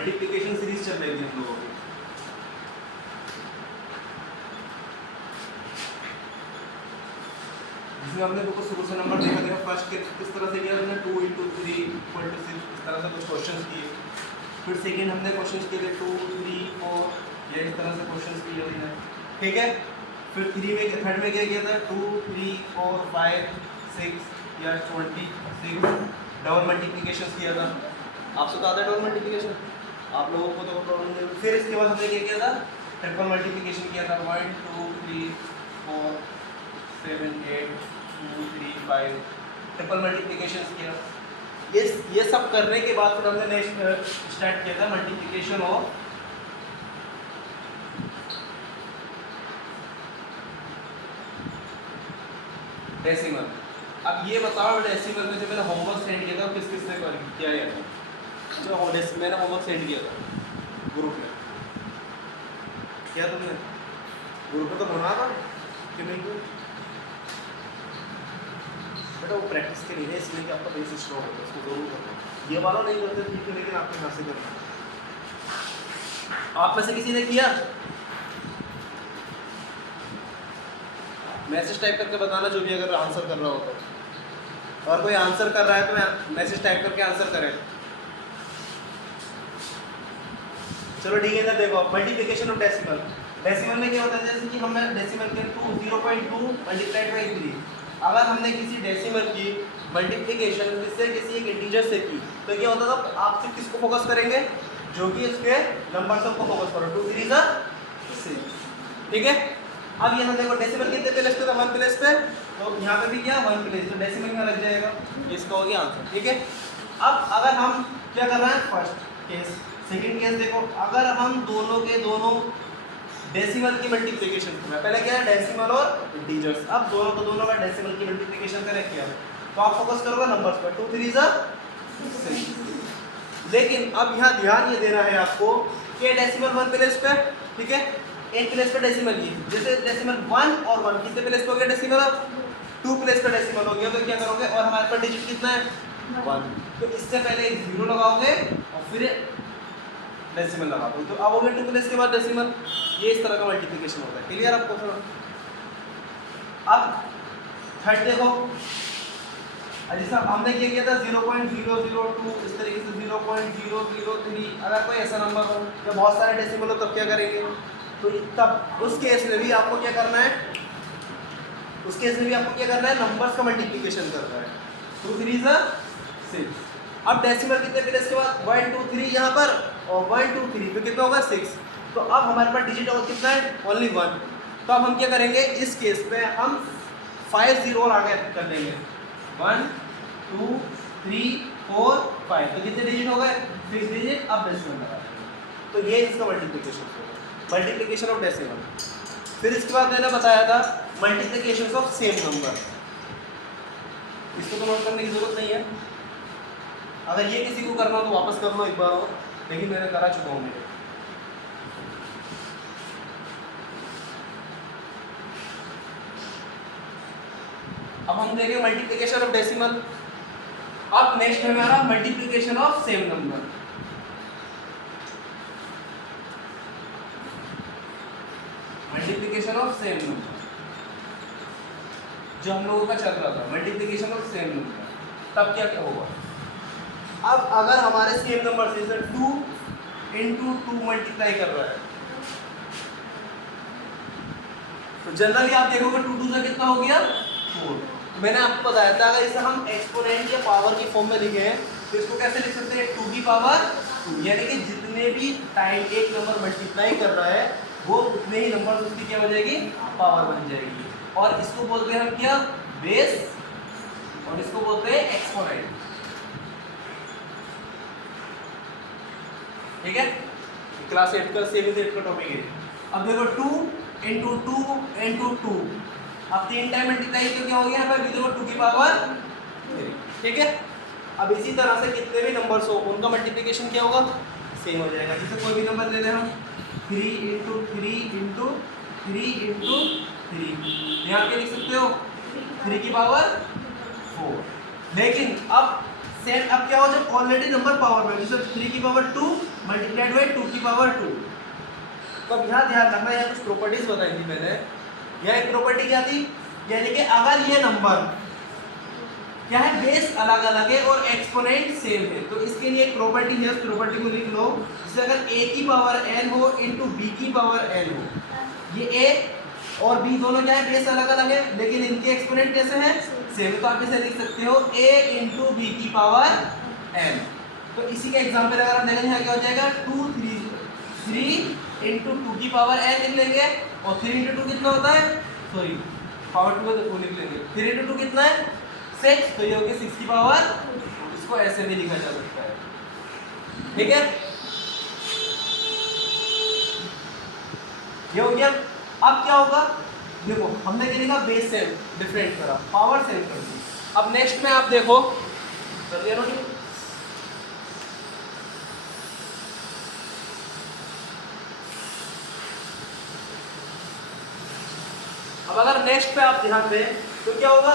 Multiplication series चल रही थी हम लोगों की। जिसमें हमने देखो शुरू से नंबर देखा देखा फर्स्ट के किस तरह से किया हमने 2 × 3 = 6 इस तरह से कुछ क्वेश्चंस किए। फिर सेकंड हमने क्वेश्चंस किए थे 2 3 4 ये इस तरह से क्वेश्चंस किए हमने, ठीक है। फिर थर्ड में क्या किया था 2 3 4 5 6 या 26 डबल मल्टीप्लिकेशन किया था। आपसे तो आता है डबल मल्टीप्लिकेशन, आप लोगों को तो प्रॉब्लम नहीं। फिर इसके बाद हमने क्या किया था ट्रिपल मल्टीप्लिकेशन किया था 1 2 3 4 7 8 2 3 5 ट्रिपल मल्टीप्लिकेशन किया। ये सब करने के बाद फिर हमने नेक्स्ट स्टार्ट किया था मल्टीप्लिकेशन ऑफ डेसिमल। अब ये बताओ डेसिमल में जो मैंने होमवर्क सेंड किया था किस किस ने किया है? जो मैंने होमवर्क सेंड किया था ग्रुप में, क्या तुमने ग्रुप में तो बना था कि नहीं? बेटा वो प्रैक्टिस के लिए है, इसलिए कि आपका बेस स्ट्रॉन्ग होता है, उसको जरूर करना। ये वाला नहीं करते ठीक है, लेकिन आपके यहाँ से करना। आप में से किसी ने किया? मैसेज टाइप करके बताना जो भी अगर आंसर कर रहा हो तो, और कोई आंसर कर रहा है तो मैसेज टाइप करके आंसर करें। चलो ठीक है, इधर देखो मल्टीप्लिकेशन ऑफ डेसिमल। डेसिमल में क्या होता है, जैसे कि हमने डेसिमल के 0.2 मल्टीप्लाइड बाई 3, अगर हमने किसी डेसिमल की मल्टीप्लिकेशन किससे किसी एक इंटीजर से की तो क्या होता था, आप सिर्फ किसको फोकस करेंगे, जो कि उसके नंबर से को फोकस करो। 2 3 6, ठीक है। अब यहाँ देखो डेसिमल कितने प्लेस पे था, 1 प्लेस पे, तो यहाँ पे भी क्या 1 प्लेस, तो डेसिमल में लग जाएगा, इसका हो गया आंसर, ठीक है। अब अगर हम क्या कर रहे हैं फर्स्ट केस, सेकंड केस देखो, अगर हम दोनों के दोनों डेसिमल की मल्टीप्लिकेशन कर रहे हैं, पहले क्या है डेसिमल और इंटीजर्स, अब दोनों को दोनों का डेसिमल की मल्टीप्लिकेशन करें किया तो आप फोकस करोगे नंबर्स पर, 2 3 6। लेकिन अब यहाँ ध्यान ये देना है आपको कि डेसिमल 1 प्लेस पे, ठीक है, एक प्लेस पे डेसिमल ये, जैसे डेसिमल 1 और 1 कितने प्लेस पे हो गया डेसिमल, 2 प्लेस पे डेसिमल हो गया, तो क्या करोगे, और हमारे पास डिजिट कितना है 1, तो इससे पहले एक 0 लगाओगे और फिर डेसिमल लगा दो, तो अब हो गया 2 प्लेस के बाद डेसिमल। ये इस तरह का मल्टीप्लिकेशन होता है, क्लियर आपको थोड़ा। अब थर्ड देखो, जैसा हमने क्या किया था 0.002, इस तरीके से 0.003, अगर कोई ऐसा नंबर हो या बहुत सारे डेसिमल हो तब क्या करेंगे, तो तब उस केस में भी आपको क्या करना है, नंबर्स का मल्टीप्लिकेशन करना है। 2 3 6। अब डेसिमल कितने प्लेस के बाद 1 2 3 यहाँ पर और 1 2 3, तो कितना होगा 6, तो अब हमारे पास डिजिट और कितना है ओनली 1, तो अब हम क्या करेंगे इस केस में हम 5 0 और आगे कर देंगे, 1 2 3 4 5, तो कितने डिजिट हो गए 6 डिजिट। अब डेसिमल लगा देंगे, तो ये इसका मल्टीप्लिकेशन होगा, मल्टीप्लिकेशन ऑफ डेसिमल। फिर इसके बाद मैंने बताया था मल्टीप्लिकेशन ऑफ सेम नंबर, इसको तो नोट करने की जरूरत नहीं है, अगर ये किसी को करना हो तो वापस कर लो एक बार और, लेकिन मैंने करा चुका हूँ मेरे। अब हम देखेंगे मल्टीप्लिकेशन ऑफ डेसिमल। अब नेक्स्ट है हमारा multiplication of same number. Multiplication of same number जो हम लोगों का चल रहा था, मल्टीप्लिकेशन ऑफ सेम नंबर, तब क्या क्या होगा। अब अगर हमारे सेम नंबर से 2 × 2 मल्टीप्लाई कर रहा है, तो जनरली आप देखोगे 2 2 से कितना हो गया 4। मैंने आपको बताया था अगर इसे हम एक्सपोनेंट या पावर की फॉर्म में लिखे हैं तो इसको कैसे लिख सकते हैं, 2 की पावर 2, यानी कि जितने भी टाइम एक नंबर मल्टीप्लाई कर रहा है वो उतने ही नंबर उसकी क्या हो जाएगी, पावर बन जाएगी। और इसको बोलते हैं हम क्या, बेस, और इसको बोलते हैं एक्सपोनेंट, ठीक है। क्लास 8 का 7 का टॉपिक है। अब देखो 2 × 2 × 2, अब 3 टाइम मल्टीप्लाई तो क्या हो गया यहाँ पर 2 की पावर 3, ठीक है। अब इसी तरह से कितने भी नंबर्स हो उनका मल्टीप्लिकेशन क्या होगा, सेम हो जाएगा। जैसे कोई भी नंबर ले लें हम 3 × 3 × 3 × 3, यहाँ क्या लिख सकते हो 3 की पावर 4। लेकिन अब सेम अब क्या हो जब ऑलरेडी नंबर पावर में, जैसे 3 की पावर 2 मल्टीप्लाइड बाई 2 की पावर 2। तो अब यहाँ ध्यान रखना, यहाँ कुछ प्रॉपर्टीज बताई थी मैंने। यहाँ एक प्रॉपर्टी क्या थी, यानी कि अगर ये नंबर क्या है, बेस अलग अलग है और एक्सपोनेंट सेम है, तो इसके लिए एक प्रॉपर्टी है, उस प्रॉपर्टी को लिख लो। जैसे अगर a की पावर n हो इंटू b की पावर n हो, ये a और b दोनों क्या है, बेस अलग अलग है, लेकिन इनके एक्सपोनेंट कैसे हैं, सेम है। तो आप इसे लिख सकते हो a इंटू बी की पावर n। तो इसी का एग्जाम्पल अगर हम देखें, यहाँ क्या हो जाएगा, 3 इंटू 2 की पावर n लिख लेंगे, और 3 इंटू 2 कितना होता है, सॉरी पावर 2 को लिख लेंगे, 3 इंटू 2 कितना है 6, तो ये हो गया 6 की पावर, इसको ऐसे भी लिखा जा सकता है, ठीक है, ये हो गया। अब क्या होगा, देखो हमने क्या लिखा, बेस सेम डिफरेंट करा, पावर सेम कर दी। अब नेक्स्ट में आप देखो, कर दिया नोट। अब अगर नेक्स्ट पे आप ध्यान दें तो क्या होगा,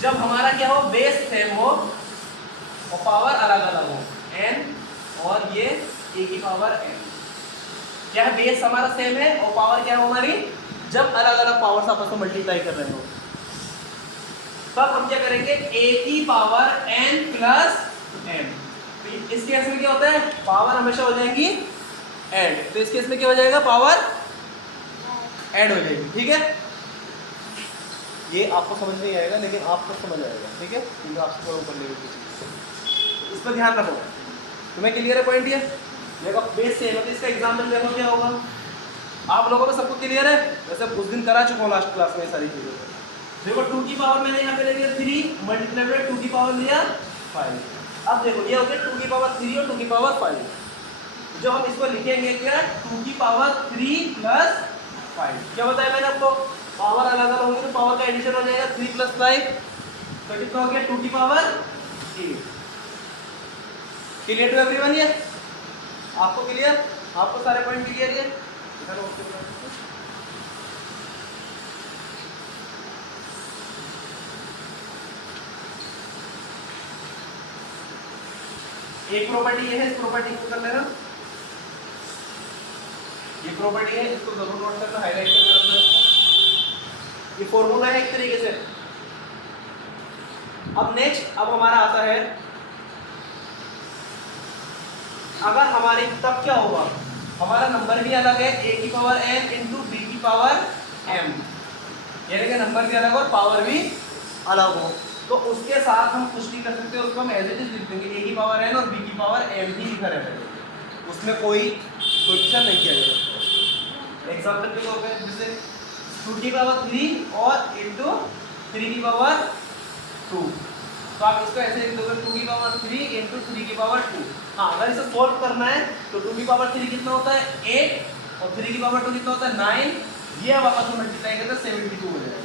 जब हमारा क्या हो, बेस सेम हो और पावर अलग अलग हो, n और ये a की पावर n, क्या है, बेस हमारा सेम है और पावर क्या है हमारी, जब अलग अलग पावर्स आपस में मल्टीप्लाई कर रहे हो, तब हम क्या करेंगे, a की पावर n प्लस m। तो इस केस में क्या होता है, पावर हमेशा हो जाएंगी ऐड, तो इस केस में क्या हो जाएगा, पावर ऐड हो जाएगी, ठीक है। ये आपको समझ नहीं आएगा, लेकिन आपको समझ आएगा, ठीक है, क्योंकि आपसे थोड़ा ऊपर लेवल की चीज़, इस पर ध्यान रखो। तुम्हें क्लियर है पॉइंट ये, देखो बेस सेम है, तो इसका एग्जाम्पल देखो क्या होगा, आप लोगों में सबको क्लियर है, वैसे उस दिन करा चुका हूँ लास्ट क्लास में सारी चीज़ें। देखो 2 की पावर मैंने यहाँ पे ले लिया 3 मल्टीप्लाइड बाई 2 की पावर लिया 5। अब देखो ये हो गया 2 की पावर 3 और 2 की पावर 5। जो हम इसको लिखेंगे क्या, 2 की पावर 3 प्लस 5। क्या बताया मैंने आपको, पावर अलग अलग होंगे तो पावर का एडिशन हो जाएगा 3 प्लस 5, तो कितना हो गया 2 की पावर 8। क्लियर टू एवरीवन ये, आपको क्लियर, आपको सारे पॉइंट क्लियर है। एक प्रॉपर्टी ये है, इस प्रॉपर्टी को कर लेना, ये प्रॉपर्टी है, इसको जरूर नोट करना, हाईलाइट करके रखना इसको। ये फॉर्मूला है एक तरीके से। अब नेक्स्ट, अब हमारा आता है, अगर हमारी तब क्या होगा, हमारा नंबर भी अलग है, a की पावर n इंटू b की पावर m, यानी कि नंबर भी अलग और पावर भी अलग हो, तो उसके साथ हम कुछ नहीं कर सकते, उसको हम एज इट इज लिख देंगे, a की पावर n और b की पावर m ही लिखा रहता है, उसमें कोई सोल्यूशन नहीं किया जाएगा। एग्जाम्पल के तौर पे जैसे 2 की पावर 3 और इंटू 3 की पावर 2, तो आप इसको ऐसे लिख दोगे 2 की पावर 3 इंटू 3 की पावर 2। हाँ, अगर इसे सॉल्व करना है तो 2 की पावर 3 कितना होता है 8 और 3 की पावर 2 कितना होता है 9, ये अब आपस में मल्टीप्लाई करते हैं 72 हो जाएगा।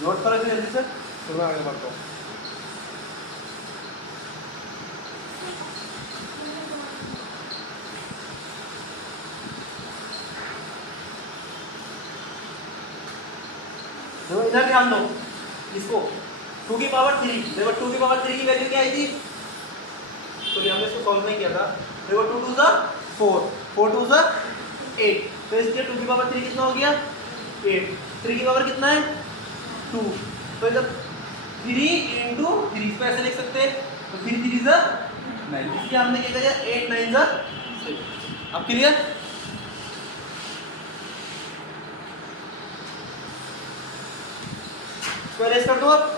नोट करो जल्दी से, फिर मैं आगे बढ़ता हूँ। देखो इधर ध्यान दो, इसको 2 की पावर 3, देखो 2 की पावर 3 की वैल्यू क्या आई थी, तो हमने इसको सॉल्व नहीं किया था। देखो 2 2 ज़ा 4, 4 2 ज़ा 8, तो इसलिए 2 की पावर 3 कितना हो गया 8, 3 की पावर कितना है 2, तो इधर 3 इंटू 3 इसको ऐसे लिख सकते हैं, तो 3 3 ज़ा 9, इसलिए हमने क्या किया 8 9 ज़ा 6। अब क्लियर, इसको अरेंज कर दो अब।